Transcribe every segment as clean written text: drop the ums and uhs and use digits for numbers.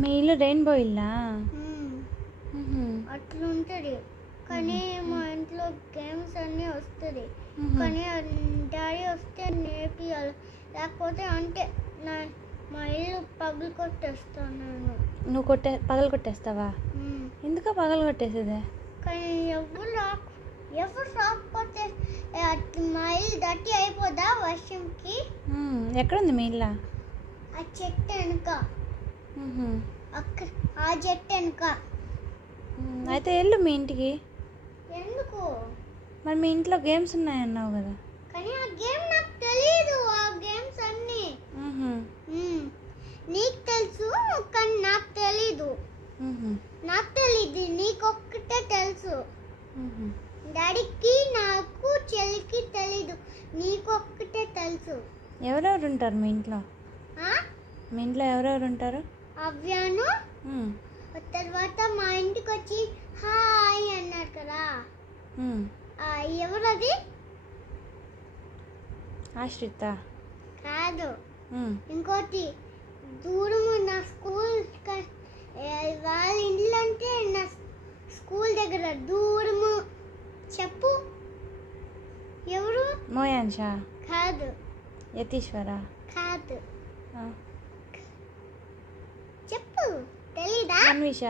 మీ ఇల్లు రెయిన్బో ఇల్లా? అట్లా ఉంటుంది. కానీ మా ఇంట్లో గేమ్స్ అన్నీ వస్తుంది. కానీ డాడీ వస్తే నేర్పియాలి, లేకపోతే అంటే మా ఇల్లు పగలు కొట్టేస్తాను నేను. నువ్వు పగలు కొట్టేస్తావా? ఎందుకో పగలు కొట్టేసేదే? కానీ ఎవరు రాకపోతే మా ఇల్లు దట్టి అయిపోదా వర్షంకి? ఎక్కడుంది మీ ఇల్లు? ఆ చెట్టు వెనుక, ఆ చెట్టు వెనుక. అయితే వెళ్ళు మీ ఇంటికి. ఎందుకు? మరి మీ ఇంట్లో గేమ్స్ ఉన్నాయన్నావు కదా. కానీ ఆ గేమ్ నాకు తెలియదు. ఆ గేమ్స్ అన్నీ నీకు తెలుసు, కానీ నాకు తెలీదు. నీకొక్కటే తెలుసు. డాడీకి, నాకు, చెల్లికి తెలీదు. నీకొక్కటే తెలుసు. ఎవరెవరు ఉంటారు మీ ఇంట్లో? మీ ఇంట్లో ఎవరెవరు ఉంటారు? అవ్యాను. తర్వాత మా ఇంటికి వచ్చి హాయ్ అన్నారు కదా, ఎవరది? ఆశ్రిత కాదు, ఇంకోటి దూరము. నా స్కూల్ వాళ్ళ ఇంట్లో అంటే నా స్కూల్ దగ్గర దూరము. చెప్పు ఎవరు? మోయాన్షా? కాదు. యతీశ్వర? కాదు. చెప్పు. తెలీదా? అన్విష?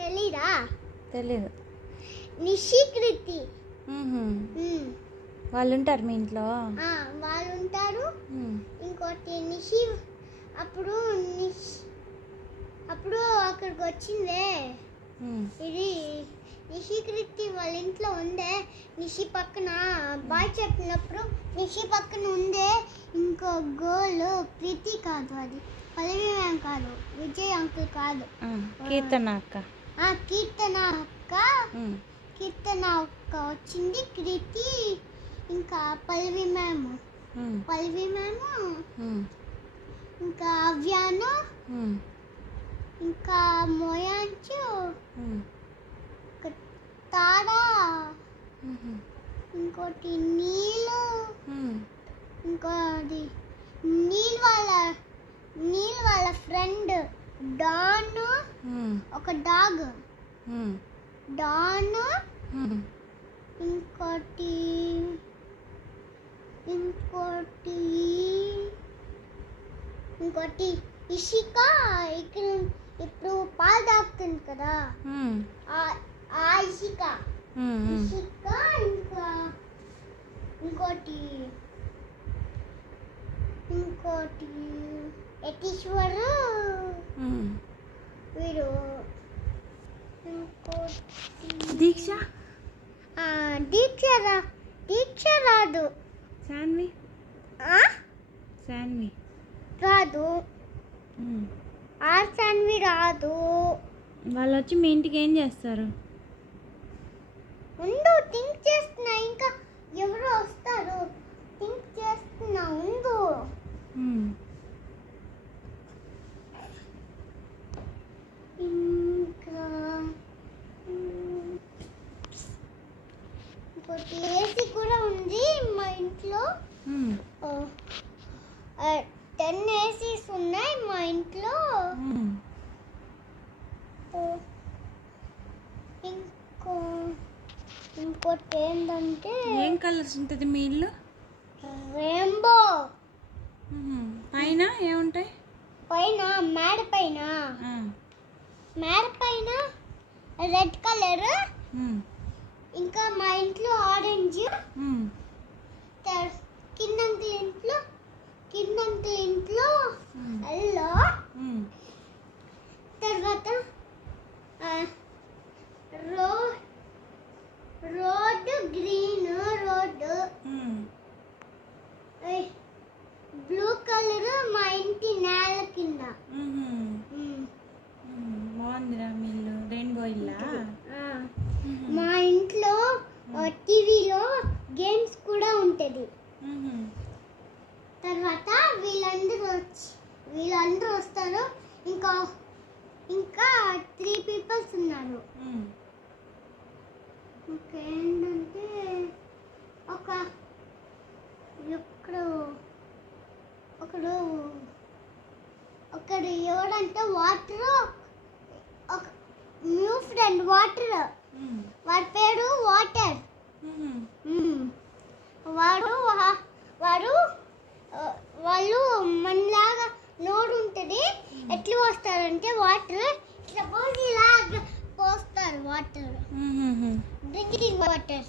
తెలీదా? తెలీదు. నిషికృతి. వాళ్ళు ఉంటారు మీ ఇంట్లో? వాళ్ళు ఉంటారు. ఇంకోటి అప్పుడు అక్కడికి వచ్చిందే, ఇది నిషికృతి వాళ్ళ ఇంట్లో ఉందే. నిషి పక్కన బాయ్ చెప్పినప్పుడు నిషి పక్కన ఉందే ఇంకో గోల్. ప్రీతి కాదు, అది పల్లవి మ్యామ్ కాదు, విజయ్ అంకుల్ కాదు, కీర్తన అక్క. కీర్తన అక్క వచ్చింది. కృతి, ఇంకా పల్లవి మ్యామ్, ఇంకా అవ్యాను, ఇంకా మోయాంచు, తారా, ఇంకోటి నీళ్ళు, ఇంకోటి నీల్ వాళ్ళ ఫ్రెండ్ డాన్, ఒక డాగ్ డాన్, ఇంకోటి ఇషిక. ఇప్పుడు పాలు తాగుతుంది కదా, ఆ ఇషిక. ఇంకా ఇంకోటి యతీశ్వరు, వీడు. దీక్ష? దీక్ష రాదు. శాన్వి? రాదు. శాన్వి రాదు. వాళ్ళు వచ్చి మీ ఇంటికి ఏం చేస్తారు? ఉండు, థింక్ చేస్తున్నా. ఇంకా ఎవరు వస్తారు థింక్ చేస్తున్నా. ఉండు. ఇంకా ఇంకోటి ఏసీ కూడా ఉంది మా ఇంట్లో. 10 ఏసీస్ ఉన్నాయి మా ఇంట్లో. ఇంకోటి ఏంటంటే, ఏం కలర్స్ ఉంటుంది మీ ఇల్లు? రెయిన్బో. పైన ఏముంటాయి? మేడ పైన రెడ్ కలర్. ఇంకా మా ఇంట్లో ఆరెంజ్. కిందంటి ఇంట్లో ఎల్లో. తర్వాత road green road. Blue colour మా ఇంటి నేల కింద. బాగుందిరా మీ ఇల్లు, రెయిన్బో ఇల్లా? మా ఇంట్లో టీవీలో గేమ్స్ కూడా ఉంటుంది. తర్వాత వీళ్ళందరూ వస్తారు. ఇంకా 3 పీపుల్స్ ఉన్నారు. ఇంకేంటంటే ఒకడు అండ్ వాటర్. వాడి పేరు వాటర్. వాళ్ళు మనలాగా నోరు ఉంటుంది. ఎట్లా పోస్తారంటే వాటర్ ఇట్లా పోసి ఇలాగా పోస్తారు. Water drinking water.